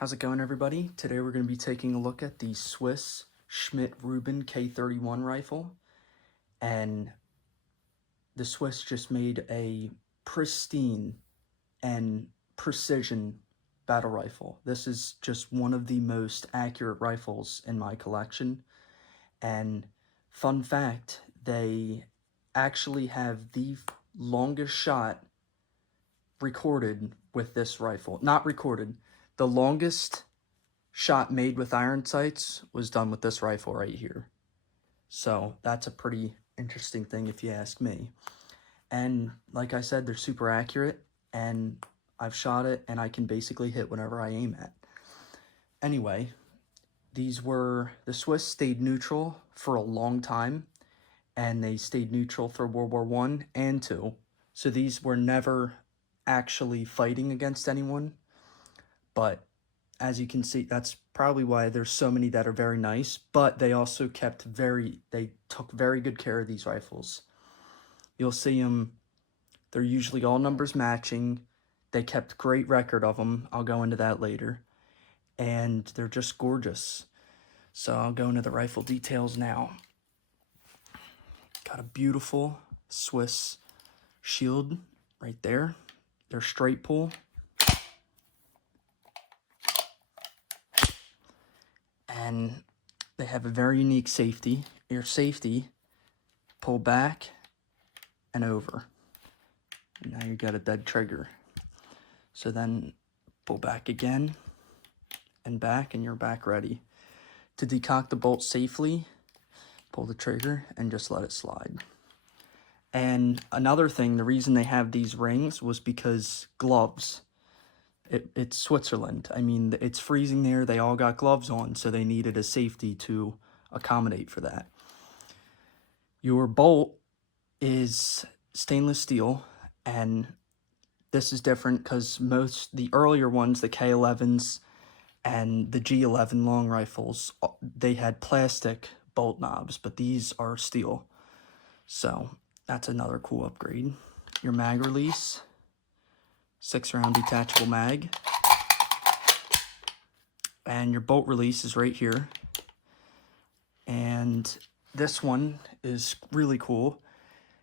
How's it going, everybody? Today we're going to be taking a look at the Swiss Schmidt-Rubin K31 rifle. And the Swiss just made a pristine and precision battle rifle. This is just one of the most accurate rifles in my collection. And fun fact, they actually have the longest shot recorded with this rifle. Not recorded. The longest shot made with iron sights was done with this rifle right here. So that's a pretty interesting thing if you ask me. And like I said, they're super accurate, and I've shot it and I can basically hit whenever I aim at. Anyway, the Swiss stayed neutral for a long time, and they stayed neutral for World War I and II. So these were never actually fighting against anyone, but as you can see, that's probably why there's so many that are very nice, but they also they took very good care of these rifles. You'll see them, they're usually all numbers matching. They kept great record of them. I'll go into that later. And they're just gorgeous. So I'll go into the rifle details now. Got a beautiful Swiss shield right there. They're straight pull. And they have a very unique safety. Your safety, pull back and over. And now you got a dead trigger. So then pull back again and back, and you're back ready. To decock the bolt safely, pull the trigger and just let it slide. And another thing, the reason they have these rings was because gloves. It's Switzerland. I mean, it's freezing there. They all got gloves on, so they needed a safety to accommodate for that. Your bolt is stainless steel, and this is different because the earlier ones, the K11s and the G11 long rifles, they had plastic bolt knobs, but these are steel. So that's another cool upgrade. Your mag release, 6-round detachable mag. And your bolt release is right here. And this one is really cool.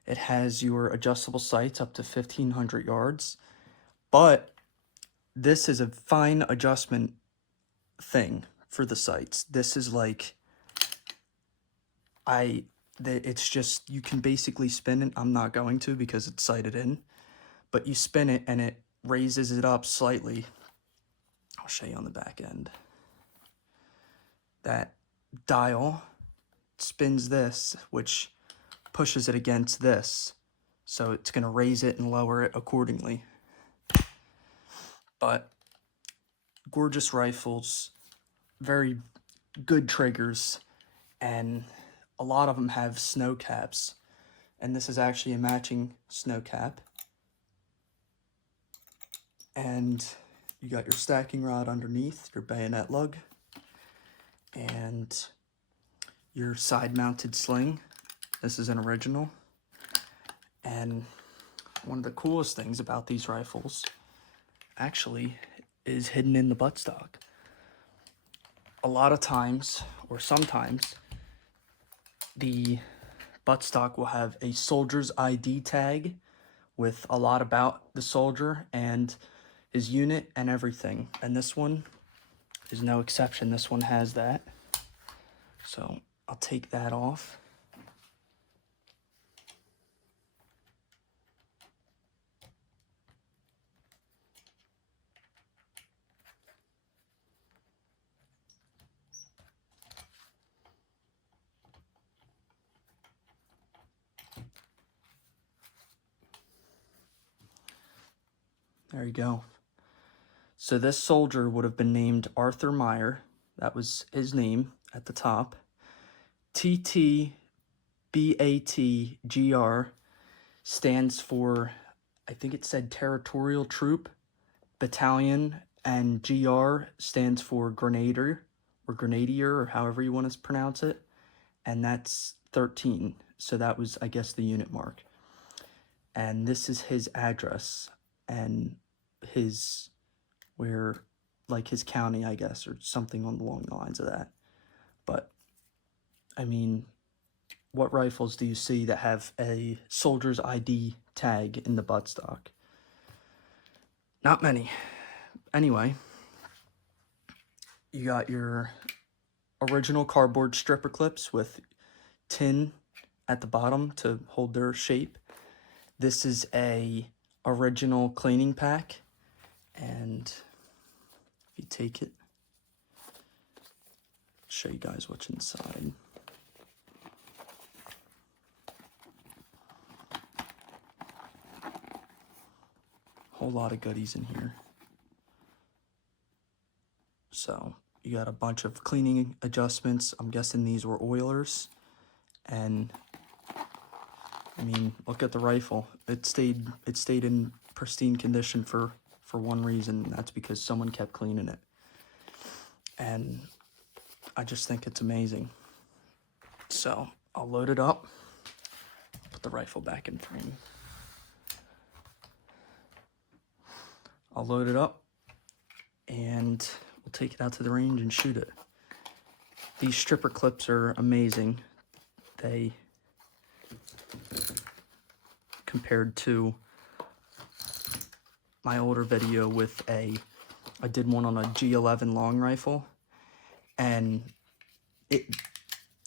It has your adjustable sights up to 1,500 yards. But this is a fine adjustment thing for the sights. This is like, it's just, you can basically spin it. I'm not going to because it's sighted in. But you spin it and it raises it up slightly. I'll show you on the back end. That dial spins this, which pushes it against this. So it's going to raise it and lower it accordingly. But gorgeous rifles, very good triggers, and a lot of them have snow caps. And this is actually a matching snow cap. And you got your stacking rod underneath, your bayonet lug, and your side-mounted sling. This is an original. And one of the coolest things about these rifles actually is hidden in the buttstock. A lot of times, or sometimes, the buttstock will have a soldier's ID tag with a lot about the soldier and his unit and everything. And this one is no exception. This one has that. So I'll take that off. There you go. So this soldier would have been named Arthur Meyer. That was his name at the top. TTBATGR stands for, I think it said Territorial Troop Battalion, and GR stands for Grenadier, or however you want to pronounce it. And that's 13. So that was, I guess, the unit mark. And this is his address and where like his county, I guess, or something along the lines of that. But, I mean, what rifles do you see that have a soldier's ID tag in the buttstock? Not many. Anyway, you got your original cardboard stripper clips with tin at the bottom to hold their shape. This is a original cleaning pack, and if you take it, I'll show you guys what's inside. Whole lot of goodies in here. So you got a bunch of cleaning adjustments. I'm guessing these were oilers. And I mean, look at the rifle. It stayed in pristine condition for one reason. That's because someone kept cleaning it. And I just think it's amazing. So I'll load it up, put the rifle back in frame. I'll load it up and we'll take it out to the range and shoot it. These stripper clips are amazing. They, compared to my older video with I did one on a G11 long rifle, and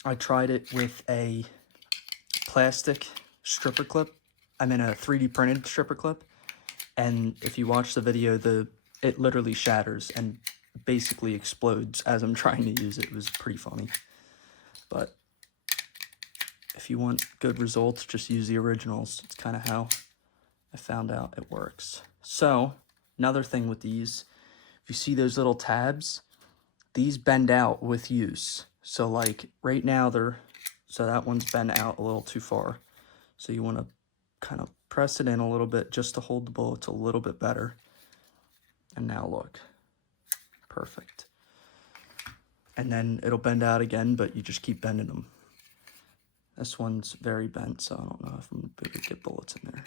I tried it with a plastic stripper clip. I mean a 3D printed stripper clip, and if you watch the video, it literally shatters and basically explodes as I'm trying to use it. It was pretty funny. But if you want good results, just use the originals. It's kind of how I found out it works. So another thing with these, if you see those little tabs, these bend out with use. So like right now so that one's bent out a little too far. So you want to kind of press it in a little bit just to hold the bullets a little bit better. And now look, perfect. And then it'll bend out again, but you just keep bending them. This one's very bent, so I don't know if I'm gonna be able to get bullets in there.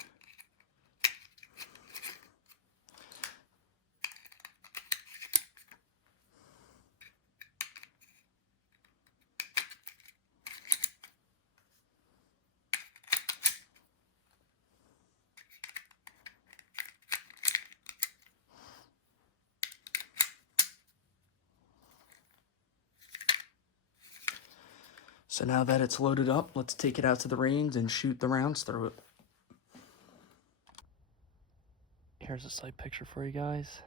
So now that it's loaded up, let's take it out to the range and shoot the rounds through it. Here's a sight picture for you guys.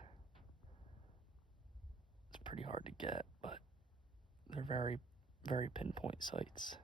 It's pretty hard to get, but they're very, very pinpoint sights.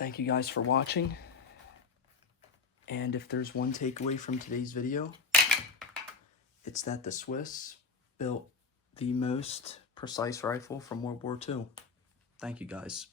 Thank you guys for watching. And if there's one takeaway from today's video, it's that the Swiss built the most precise rifle from World War II. Thank you guys.